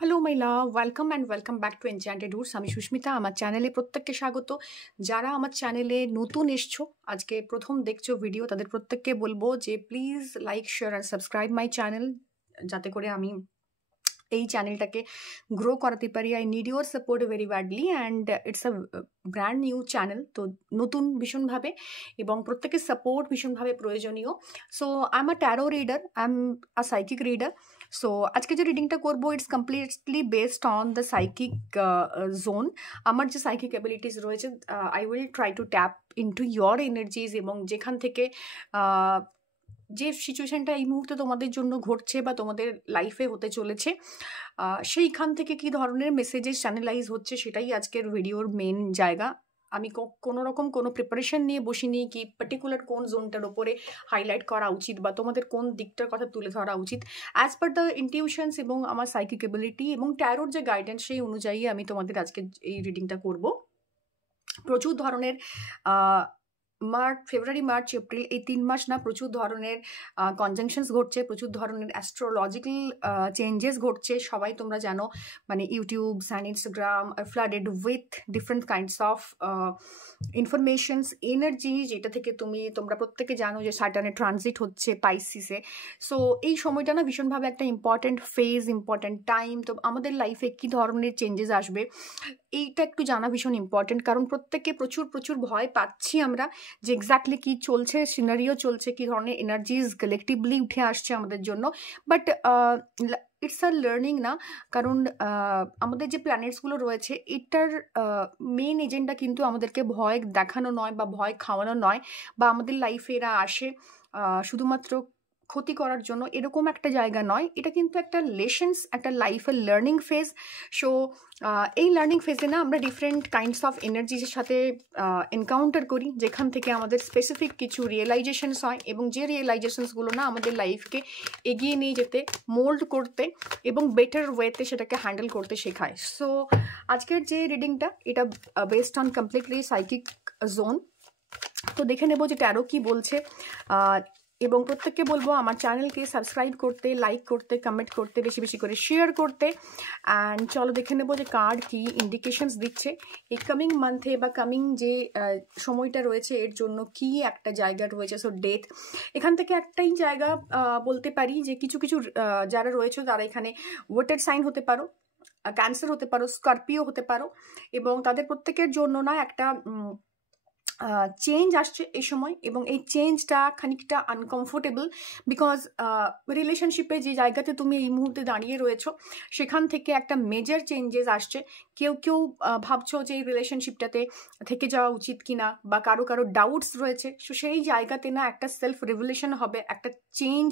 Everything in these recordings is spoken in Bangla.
Hello my love, welcome back to enchanted Woods. আমি সুস্মিতা। আমার চ্যানেলে প্রত্যেককে স্বাগত। যারা আমার চ্যানেলে নতুন এসছো, আজকে প্রথম দেখছো ভিডিও, তাদের প্রত্যেককে বলবো যে প্লিজ লাইক, শেয়ার আর সাবস্ক্রাইব মাই চ্যানেল, যাতে করে আমি এই চ্যানেলটাকে গ্রো করাতে পারি। I need your support very badly and it's a brand new channel, তো নতুন ভীষণভাবে এবং প্রত্যেকের সাপোর্ট ভীষণভাবে প্রয়োজনীয়। So I am a tarot reader, I am a psychic reader. So আজকে যে রিডিংটা করবো, it's completely based on the psychic zone. আমার যে সাইকিক অ্যাবিলিটিস রয়েছে, I will try to tap into your energies, এবং যেখান থেকে যে সিচুয়েশনটা এই মুহূর্তে তোমাদের জন্য ঘটছে বা তোমাদের লাইফে হতে চলেছে, সেইখান থেকে কি ধরনের মেসেজেস চ্যানেলাইজ হচ্ছে, সেটাই আজকের ভিডিওর মেন জায়গা। আমি কোনো রকম কোনো প্রিপারেশন নিয়ে বসিনি কি পার্টিকুলার কোন জোনটার ওপরে হাইলাইট করা উচিত বা তোমাদের কোন দিকটার কথা তুলে ধরা উচিত। অ্যাজ পার দ্য ইনটিউশনস এবং আমার সাইকিক এবিলিটি এবং ট্যারোর যে গাইডেন্স, সেই অনুযায়ী আমি তোমাদের আজকে এই রিডিংটা করব। প্রচুর ধরনের ফেব্রুয়ারি, মার্চ, এপ্রিল, এই 3 মাস না প্রচুর ধরনের কনজাংশনস ঘটছে, প্রচুর ধরনের অ্যাস্ট্রোলজিক্যাল চেঞ্জেস ঘটছে। সবাই তোমরা জানো, মানে YouTubes and Instagram are flooded with different kinds of informations, energy, যেটা থেকে তোমরা প্রত্যেকে জানো যে স্যাটার্নের ট্রানজিট হচ্ছে পাইসিসে। সো এই সময়টা না ভীষণভাবে একটা ইম্পর্ট্যান্ট ফেজ, ইম্পর্ট্যান্ট টাইম। তো আমাদের লাইফে কী ধরনের চেঞ্জেস আসবে, এইটা একটু জানা ভীষণ ইম্পর্টেন্ট, কারণ প্রত্যেকে প্রচুর ভয় পাচ্ছি আমরা যে এক্স্যাক্টলি কী চলছে, সিনারিও চলছে, কী ধরনের এনার্জিজ কালেকটিভলি উঠে আসছে আমাদের জন্য। বাট ইটস আর লার্নিং না, কারণ আমাদের যে প্ল্যানেটসগুলো রয়েছে, এটার মেন এজেন্ডা কিন্তু আমাদেরকে ভয় দেখানো নয় বা ভয় খাওয়ানো নয়, বা আমাদের লাইফে এরা আসে শুধুমাত্র ক্ষতি করার জন্য, এরকম একটা জায়গা নয়। এটা কিন্তু একটা লেসন্স, একটা লাইফের লার্নিং ফেজ। সো এই লার্নিং ফেজে না আমরা ডিফারেন্ট কাইন্ডস অফ এনার্জিসের সাথে এনকাউন্টার করি, যেখান থেকে আমাদের স্পেসিফিক কিছু রিয়েলাইজেশনস হয়, এবং যে রিয়েলাইজেশনসগুলো না আমাদের লাইফকে এগিয়ে নিয়ে যেতে, মোল্ড করতে এবং বেটার ওয়েতে সেটাকে হ্যান্ডেল করতে শেখায়। সো আজকের যে রিডিংটা, এটা based on completely psychic zone. তো দেখে নেব যে ট্যারো কি বলছে, এবং প্রত্যেককে বলবো আমার চ্যানেলকে সাবস্ক্রাইব করতে, লাইক করতে, কমেন্ট করতে, বেশি বেশি করে শেয়ার করতে। অ্যান্ড চলো দেখে নেবো যে কার্ড কি ইন্ডিকেশনস দিচ্ছে এই কামিং মান্থে বা কামিং যে সময়টা রয়েছে, এর জন্য কি একটা জায়গা রয়েছে। সো ডেথ, এখান থেকে একটাই জায়গা বলতে পারি যে কিছু যারা রয়েছে তারা এখানে ওয়াটার সাইন হতে পারো, ক্যান্সার হতে পারো, স্করপিও হতে পারো, এবং তাদের প্রত্যেকের জন্য না একটা চেঞ্জ আসছে এই সময়, এবং এই চেঞ্জটা খানিকটা আনকমফোর্টেবল, বিকজ রিলেশনশিপে যে জায়গাতে তুমি এই মুহূর্তে দাঁড়িয়ে রয়েছো, সেখান থেকে একটা মেজর চেঞ্জেস আসছে। কেউ ভাবছো যে এই রিলেশনশিপটাতে থেকে যাওয়া উচিত কিনা, বা কারো ডাউটস রয়েছে। সো সেই জায়গাতে না একটা সেলফ রিভলিউশন হবে, একটা চেঞ্জ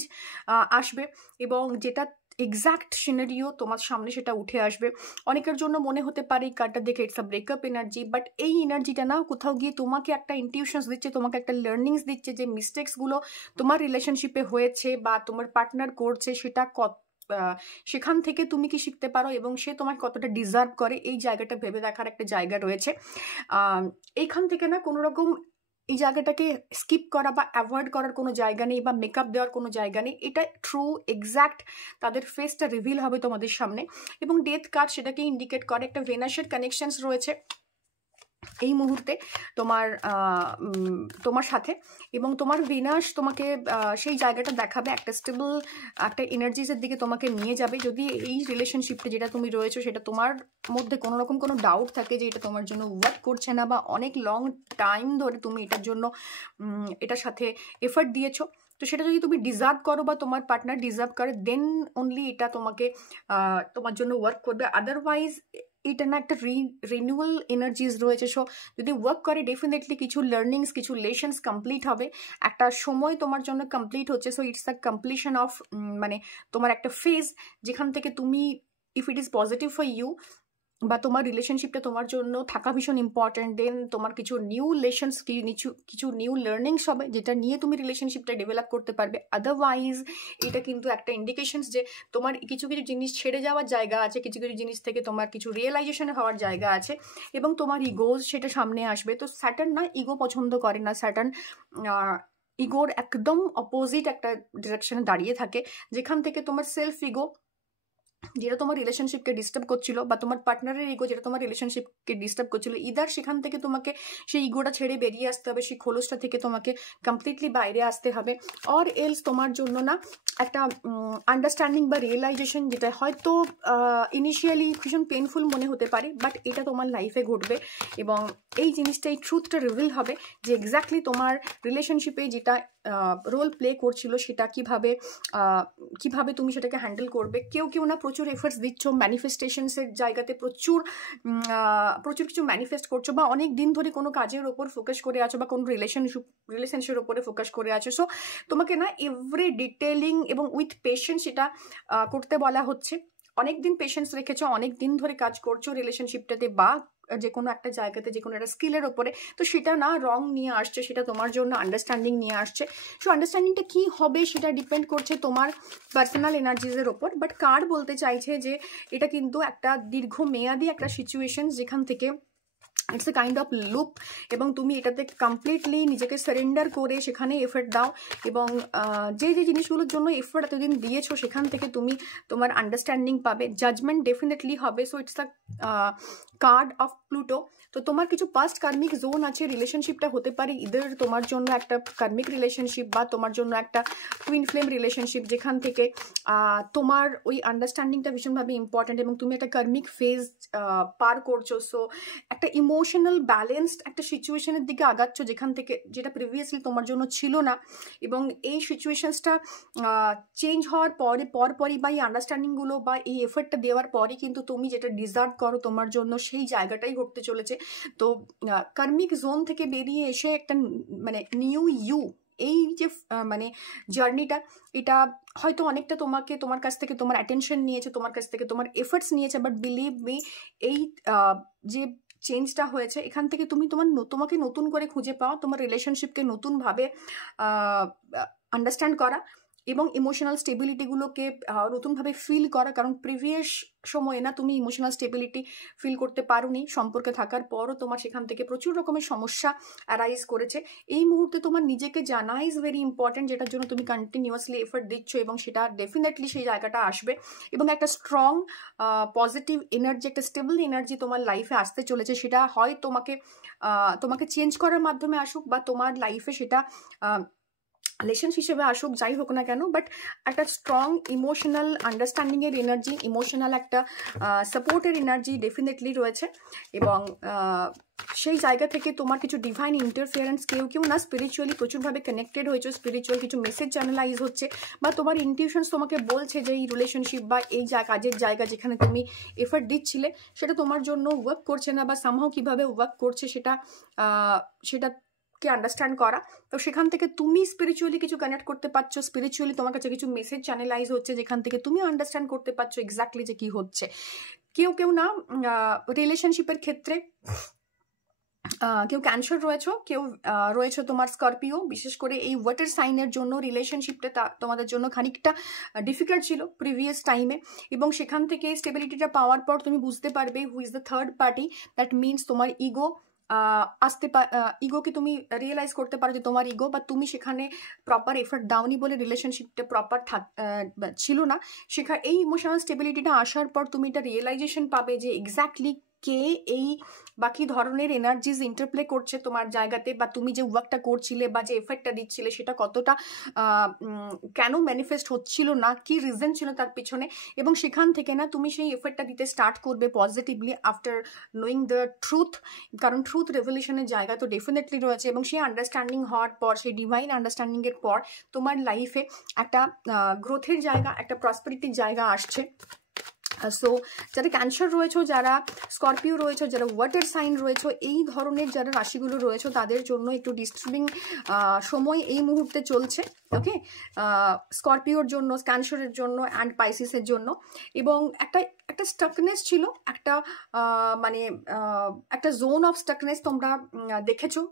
আসবে, এবং যেটা এক্স্যাক্ট সিনারিও তোমার সামনে সেটা উঠে আসবে। অনেকের জন্য মনে হতে পারে এই কার্ডটা দেখে it's a breakup energy, but এই এনার্জিটা না কোথাও গিয়ে তোমাকে একটা ইনটিউশনস দিচ্ছে, তোমাকে একটা লার্নিংস দিচ্ছে, যে মিস্টেক্সগুলো তোমার রিলেশনশিপে হয়েছে বা তোমার পার্টনার করছে, সেটা সেখান থেকে তুমি কি শিখতে পারো, এবং সে তোমাকে কতটা ডিজার্ভ করে, এই জায়গাটা ভেবে দেখার একটা জায়গা রয়েছে। এইখান থেকে না কোনো রকম এই জায়গাটাকে স্কিপ করা বা অ্যাভয়েড করার কোনো জায়গা নেই, বা মেকআপ দেওয়ার কোনো জায়গা নেই। এটা ট্রু এক্স্যাক্ট তাদের ফেসটা রিভিল হবে তোমাদের সামনে। এবং ডেথ কার্ড সেটাকে ইন্ডিকেট করে, একটা ভেনাসের কানেকশনস রয়েছে এই মুহূর্তে তোমার সাথে, এবং তোমার ভেনাস তোমাকে সেই জায়গাটা দেখাবে, একটা স্টেবল একটা এনার্জিসের দিকে তোমাকে নিয়ে যাবে। যদি এই রিলেশনশিপটা যেটা তুমি রয়েছো, সেটা তোমার মধ্যে কোনো রকম কোনো ডাউট থাকে যে এটা তোমার জন্য ওয়ার্ক করছে না, বা অনেক লং টাইম ধরে তুমি এটার জন্য এটার সাথে এফর্ট দিয়েছো, তো সেটা যদি তুমি ডিজার্ভ করো বা তোমার পার্টনার ডিজার্ভ করে, দেন অনলি এটা তোমার জন্য ওয়ার্ক করবে। আদারওয়াইজ এটা না একটা রিনিউয়াল এনার্জিস রয়েছে। সো যদি ওয়ার্ক করে, ডেফিনেটলি কিছু লার্নিংস, কিছু লেসন্স কমপ্লিট হবে, একটা সময় তোমার জন্য কমপ্লিট হচ্ছে। So it's the completion of, মানে তোমার একটা ফেজ, যেখান থেকে তুমি, if it is positive for you বা তোমার রিলেশনশিপটা তোমার জন্য থাকা ভীষণ ইম্পর্ট্যান্ট, দেন তোমার কিছু নিউ লেসন্স, কিছু নিউ লার্নিংস হবে, যেটা নিয়ে তুমি রিলেশনশিপটা ডেভেলপ করতে পারবে। আদারওয়াইজ এটা কিন্তু একটা ইন্ডিকেশনস যে তোমার কিছু জিনিস ছেড়ে যাওয়ার জায়গা আছে, কিছু জিনিস থেকে তোমার কিছু রিয়েলাইজেশন হওয়ার জায়গা আছে, এবং তোমার ইগোজ সেটা সামনে আসবে। তো স্যাটার্ন না ইগো পছন্দ করে না, স্যাটার্ন ইগোর একদম অপোজিট একটা ডিরেকশনে দাঁড়িয়ে থাকে, যেখান থেকে তোমার সেলফ ইগো যেটা তোমার রিলেশনশিপকে ডিস্টার্ব করছিল, বা তোমার পার্টনারের ইগো যেটা তোমার রিলেশনশিপকে ডিস্টার্ব করছিল, ইদার সেখান থেকে তোমাকে সেই ইগোটা ছেড়ে বেরিয়ে আসতে হবে, সেই খোলসটা থেকে তোমাকে কমপ্লিটলি বাইরে আসতে হবে। অর এলস তোমার জন্য না একটা আন্ডারস্ট্যান্ডিং বা রিয়েলাইজেশন, যেটা হয়তো ইনিশিয়ালি ভীষণ পেনফুল মনে হতে পারে, বাট এটা তোমার লাইফে ঘটবে এবং এই জিনিসটা, এই ট্রুথটা রিভিল হবে যে এক্স্যাক্টলি তোমার রিলেশনশিপে যেটা রোল প্লে করছিল সেটা কিভাবে তুমি সেটাকে হ্যান্ডেল করবে। কেউ না প্রচুর এফর্টস দিচ্ছ, ম্যানিফেস্টেশনসের জায়গাতে প্রচুর কিছু ম্যানিফেস্ট করছো, বা অনেক দিন ধরে কোনো কাজের ওপর ফোকাস করে আছো, বা কোনো রিলেশনশিপের ওপরে ফোকাস করে আছো। সো তোমাকে না এভরি ডিটেলিং এবং উইথ পেশেন্স সেটা করতে বলা হচ্ছে। অনেক দিন পেশেন্স রেখেছো, অনেক দিন ধরে কাজ করছো রিলেশনশিপটাতে বা যে কোনো একটা জায়গাতে, যে কোনো একটা স্কিলের ওপরে, তো সেটা না রং নিয়ে আসছে, সেটা তোমার জন্য আন্ডারস্ট্যান্ডিং নিয়ে আসছে। সো আন্ডারস্ট্যান্ডিংটা কী হবে সেটা ডিপেন্ড করছে তোমার পার্সোনাল এনার্জিজের ওপর। বাট কার্ড বলতে চাইছে যে এটা কিন্তু একটা দীর্ঘমেয়াদী একটা সিচুয়েশন, যেখান থেকে it's a kind of loop, এবং তুমি এটাতে কমপ্লিটলি নিজেকে সারেন্ডার করে সেখানে এফর্ট দাও, এবং যে জিনিসগুলোর জন্য এফর্ট এতদিন দিয়েছো সেখান থেকে তুমি তোমার আন্ডারস্ট্যান্ডিং পাবে, জাজমেন্ট ডেফিনেটলি হবে। So it's a card of Pluto. তো তোমার কিছু পাস্ট কার্মিক জোন আছে, রিলেশনশিপটা হতে পারে ইদার তোমার জন্য একটা কার্মিক রিলেশনশিপ বা তোমার জন্য একটা টুইন ফ্লেম রিলেশনশিপ, যেখান থেকে তোমার ওই আন্ডারস্ট্যান্ডিংটা ভীষণভাবে ইম্পর্ট্যান্ট, এবং তুমি একটা কার্মিক ফেজ পার করছো। সো একটা ইমোশনাল ব্যালেন্সড একটা সিচুয়েশনের দিকে আগাচ্ছ, যেখান থেকে যেটা প্রিভিয়াসলি তোমার জন্য ছিল না, এবং এই সিচুয়েশনসটা চেঞ্জ হওয়ার পরই বা এই আন্ডারস্ট্যান্ডিংগুলো বা এই এফর্টটা দেওয়ার পরই কিন্তু তুমি যেটা ডিজার্ভ করো তোমার জন্য সেই জায়গাটাই ঘটতে চলেছে। তো কার্মিক জোন থেকে বেরিয়ে এসে একটা মানে নিউ ইউ, এই যে মানে জার্নিটা, এটা হয়তো অনেকটা তোমার কাছ থেকে তোমার অ্যাটেনশন নিয়েছে, তোমার কাছ থেকে তোমার এফর্টস নিয়েছে, বাট বিলিভ মি এই যে চেঞ্জটা হয়েছে এখান থেকে তোমাকে নতুন করে খুঁজে পাওয়া, তোমার রিলেশনশিপকে নতুনভাবে আন্ডারস্ট্যান্ড করা এবং ইমোশনাল স্টেবিলিটিগুলোকে নতুনভাবে ফিল করা। কারণ প্রিভিয়াস সময়ে না তুমি ইমোশনাল স্টেবিলিটি ফিল করতে পারোনি, সম্পর্কে থাকার পরও তোমার সেখান থেকে প্রচুর রকমের সমস্যা অ্যারাইজ করেছে। এই মুহূর্তে তোমার নিজেকে জানা ইজ ভেরি ইম্পর্টেন্ট, যেটার জন্য তুমি কন্টিনিউয়াসলি এফর্ট দিচ্ছ, এবং সেটা ডেফিনেটলি সেই জায়গাটা আসবে, এবং একটা স্ট্রং পজিটিভ এনার্জি, একটা স্টেবল এনার্জি তোমার লাইফে আসতে চলেছে। সেটা হয় তোমাকে চেঞ্জ করার মাধ্যমে আসুক, বা তোমার লাইফে সেটা লেসন হিসেবে আসুক, যাই হোক না কেন, বাট একটা স্ট্রং ইমোশনাল আন্ডারস্ট্যান্ডিংয়ের এনার্জি, ইমোশনাল একটা সাপোর্টের এনার্জি ডেফিনেটলি রয়েছে। এবং সেই জায়গা থেকে তোমার কিছু ডিভাইন ইন্টারফিয়ারেন্স, কেউ না স্পিরিচুয়ালি প্রচুরভাবে কানেক্টেড হয়েছে, স্পিরিচুয়াল কিছু মেসেজ চ্যানেলাইজ হচ্ছে, বা তোমার ইনটিউশনস তোমাকে বলছে যে এই রিলেশনশিপ বা এই কাজের জায়গা যেখানে তুমি এফর্ট দিচ্ছিলে সেটা তোমার জন্য ওয়ার্ক করছে না, বা সামহাও কিভাবে ওয়ার্ক করছে সেটা কে আন্ডারস্ট্যান্ড করা। তো সেখান থেকে তুমি স্পিরিচুয়ালি কিছু কানেক্ট করতে পারছো, স্পিরিচুয়ালি তোমার কাছে কিছু মেসেজ চ্যানেলাইজ হচ্ছে, যেখান থেকে তুমি আন্ডারস্ট্যান্ড করতে পারছো এক্স্যাক্টলি যে কি হচ্ছে। কেউ না রিলেশনশিপের ক্ষেত্রে কেউ ক্যান্সার রয়েছে, কেউ রয়েছে তোমার স্করপিও, বিশেষ করে এই ওয়াটার সাইনের জন্য রিলেশনশিপটা তোমাদের জন্য খানিকটা ডিফিকাল্ট ছিল প্রিভিয়াস টাইমে, এবং সেখান থেকে স্টেবিলিটিটা পাওয়ার পর তুমি বুঝতে পারবে who is the third party. That means তোমার ইগোকে তুমি রিয়েলাইজ করতে পারো যে তোমার ইগো বা তুমি সেখানে প্রপার এফর্ট দাওনি বলে রিলেশনশিপটা প্রপার ছিল না। এই ইমোশনাল স্টেবিলিটিটা আসার পর তুমি এটা রিয়েলাইজেশন পাবে যে এক্স্যাক্টলি কে এই বাকি ধরনের এনার্জিজ ইন্টারপ্লে করছে তোমার জায়গাতে, বা তুমি যে ওয়ার্কটা করছিলে বা যে এফেক্টটা দিচ্ছিলে সেটা কতটা কেন ম্যানিফেস্ট হচ্ছিল না, কি রিজন ছিল তার পিছনে, এবং সেখান থেকে না তুমি সেই এফেক্টটা দিতে স্টার্ট করবে positively after knowing the truth. কারণ ট্রুথ রেভলিউশনের জায়গা তো ডেফিনেটলি রয়েছে, এবং সেই আন্ডারস্ট্যান্ডিং হওয়ার পর, সেই ডিভাইন আন্ডারস্ট্যান্ডিংয়ের পর তোমার লাইফে একটা গ্রোথের জায়গা, একটা প্রসপেরিটির জায়গা আসছে। সো যারা ক্যান্সার রয়েছে, যারা স্করপিও রয়েছে, যারা ওয়াটার সাইন রয়েছে, এই ধরনের যারা রাশিগুলো রয়েছে তাদের জন্য একটু ডিস্টার্বিং সময় এই মুহূর্তে চলছে। ওকে, স্করপিওর জন্য, ক্যান্সারের জন্য অ্যান্ড পাইসিসের জন্য। এবং একটা স্টাকনেস ছিল, একটা জোন অফ স্টাকনেস তোমরা দেখেছো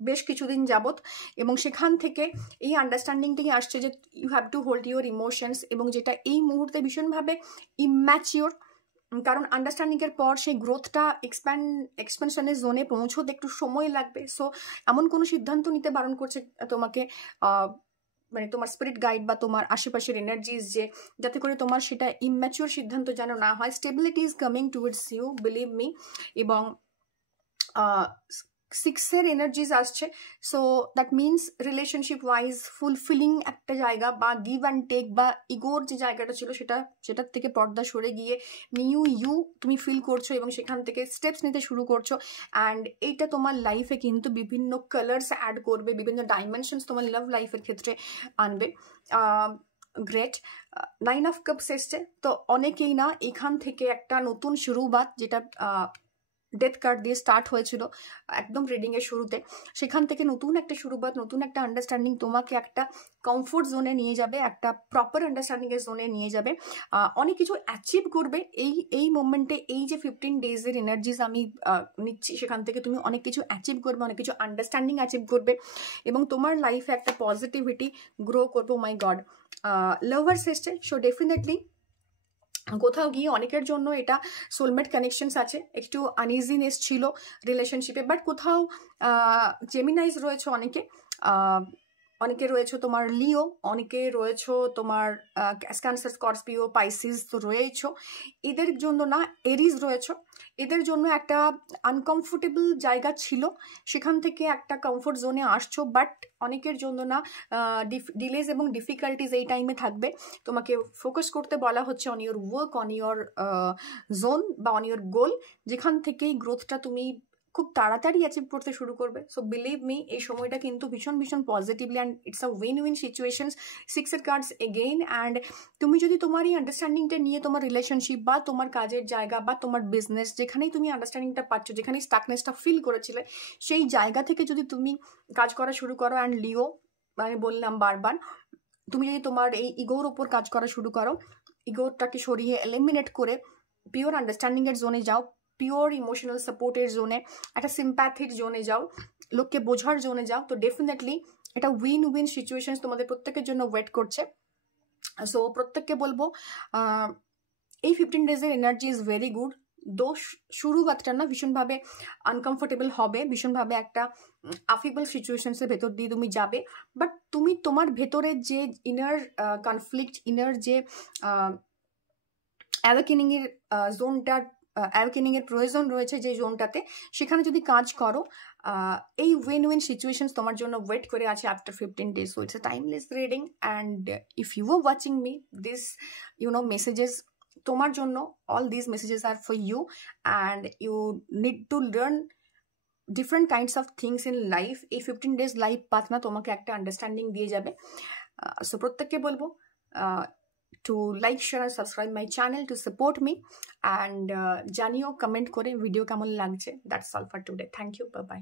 বেশ কিছুদিন যাবত, এবং সেখান থেকে এই আন্ডারস্ট্যান্ডিংটাই আসছে যে you have to hold your emotions, এবং যেটা এই মুহূর্তে ভীষণভাবে ইম্যাচিওর। কারণ আন্ডারস্ট্যান্ডিংয়ের পর সেই গ্রোথটা এক্সপেনশনের জোনে পৌঁছতে একটু সময় লাগবে। সো এমন কোনো সিদ্ধান্ত নিতে বারণ করছে তোমাকে মানে তোমার স্পিরিট গাইড বা তোমার আশেপাশের এনার্জিজ যে, যাতে করে তোমার সেটা ইম্যাচিওর সিদ্ধান্ত যেন না হয়। Stability is coming towards you, believe me. এবং 6-এর এনার্জিজ আসছে, so that means relationship wise fulfilling একটা জায়গা, বা গিভ অ্যান্ড টেক, বা ইগোর যে জায়গাটা ছিল সেটার থেকে পর্দা সরে গিয়ে নিউ ইউ তুমি ফিল করছো এবং সেখান থেকে স্টেপস নিতে শুরু করছো। অ্যান্ড এইটা তোমার লাইফে কিন্তু বিভিন্ন কালার্স অ্যাড করবে, বিভিন্ন ডাইমেনশনস তোমার লাভ লাইফের ক্ষেত্রে আনবে। গ্রেট। 9 অফ কাপস এসছে, তো অনেকেই না এখান থেকে একটা নতুন শুরুবাত, যেটা ডেথ কার্ড দিয়ে স্টার্ট হয়েছিল একদম রিডিংয়ের শুরুতে, সেখান থেকে নতুন একটা শুরুবাত, নতুন একটা আন্ডারস্ট্যান্ডিং তোমাকে একটা কমফোর্ট জোনে নিয়ে যাবে, একটা প্রপার আন্ডারস্ট্যান্ডিংয়ের জোনে নিয়ে যাবে। অনেক কিছু অ্যাচিভ করবে এই মোমেন্টে। এই যে 15 ডেজের এনার্জিস আমি নিচ্ছি, সেখান থেকে তুমি অনেক কিছু অ্যাচিভ করবে, অনেক কিছু আন্ডারস্ট্যান্ডিং অ্যাচিভ করবে, এবং তোমার লাইফে একটা পজিটিভিটি গ্রো করবে। মাই গড, লাভার্স এসছে, সো ডেফিনেটলি কোথাও গিয়ে অনেকের জন্য এটা সোলমেট কানেকশনস আছে, একটু আনইজিনেস ছিল রিলেশনশিপে, বাট কোথাও জেমিনাইজ রয়েছে অনেকে রয়েছে তোমার লিও, অনেকে রয়েছে তোমার ক্যান্সার, স্করপিও, পাইসিস তো রয়েছে। এদের জন্য না এরিজ রয়েছে, এদের জন্য একটা আনকমফোর্টেবল জায়গা ছিল, সেখান থেকে একটা কমফোর্ট জোনে আসছো, বাট অনেকের জন্য না ডিলেজ এবং ডিফিকাল্টিজ এই টাইমে থাকবে। তোমাকে ফোকাস করতে বলা হচ্ছে on your work, on your zone বা অন ইয়োর গোল, যেখান থেকেই গ্রোথটা তুমি খুব তাড়াতাড়ি অ্যাচিভ করতে শুরু করবে। সো বিলিভ মি, এই সময়টা কিন্তু ভীষণ ভীষণ positively, and it's a win win situations. 6 cards again. And তুমি যদি তোমার এই আন্ডারস্ট্যান্ডিংটা নিয়ে তোমার রিলেশনশিপ বা তোমার কাজের জায়গা বা তোমার বিজনেস, যেখানেই তুমি আন্ডারস্ট্যান্ডিংটা পাচ্ছ, যেখানেই স্টাকনেসটা ফিল করেছিলে, সেই জায়গা থেকে যদি তুমি কাজ করা শুরু করো, অ্যান্ড লিও আমি বললাম বারবার, তুমি যদি তোমার এই ইগোর ওপর কাজ করা শুরু করো, ইগোটাকে সরিয়ে এলিমিনেট করে পিওর আন্ডারস্ট্যান্ডিংয়ের জোনে যাও, পিওর ইমোশনাল সাপোর্টের জোনে, একটা সিম্প্যাথির জোনে যাও, লোককে বোঝার জোনে যাও, তো ডেফিনেটলি এটা উইন উইন সিচুয়েশন তোমাদের প্রত্যেকের জন্য ওয়েট করছে। সো প্রত্যেককে বলবো এই 15 ডেজের এনার্জি ইজ ভেরি গুড। শুরুবাতটা না ভীষণভাবে আনকমফোর্টেবল হবে, ভীষণভাবে একটা আফিবল সিচুয়েশনসের ভেতর দিয়ে তুমি যাবে, বাট তুমি তোমার ভেতরের যে ইনার কনফ্লিক্ট, ইনার যে অ্যাওয়েকেনিংয়ের জোনটা, অ্যাওয়েকেনিংয়ের প্রয়োজন রয়েছে যে জোনটাতে, সেখানে যদি কাজ করো, এই উইন উইন সিচুয়েশনস তোমার জন্য ওয়েট করে আছে after 15 days. So it's a timeless reading, and if you were watching me, this messages তোমার জন্য, all these messages are for you, and you need to learn different kinds of things in life. এই 15 days লাইফ পাথ না তোমাকে একটা আন্ডারস্ট্যান্ডিং দিয়ে যাবে। সো প্রত্যেককে বলবো to like, share and subscribe my channel to support me, and জানিও কমেন্ট করে ভিডিও কেমন লাগছে। That's all for today. Thank you. Bye bye.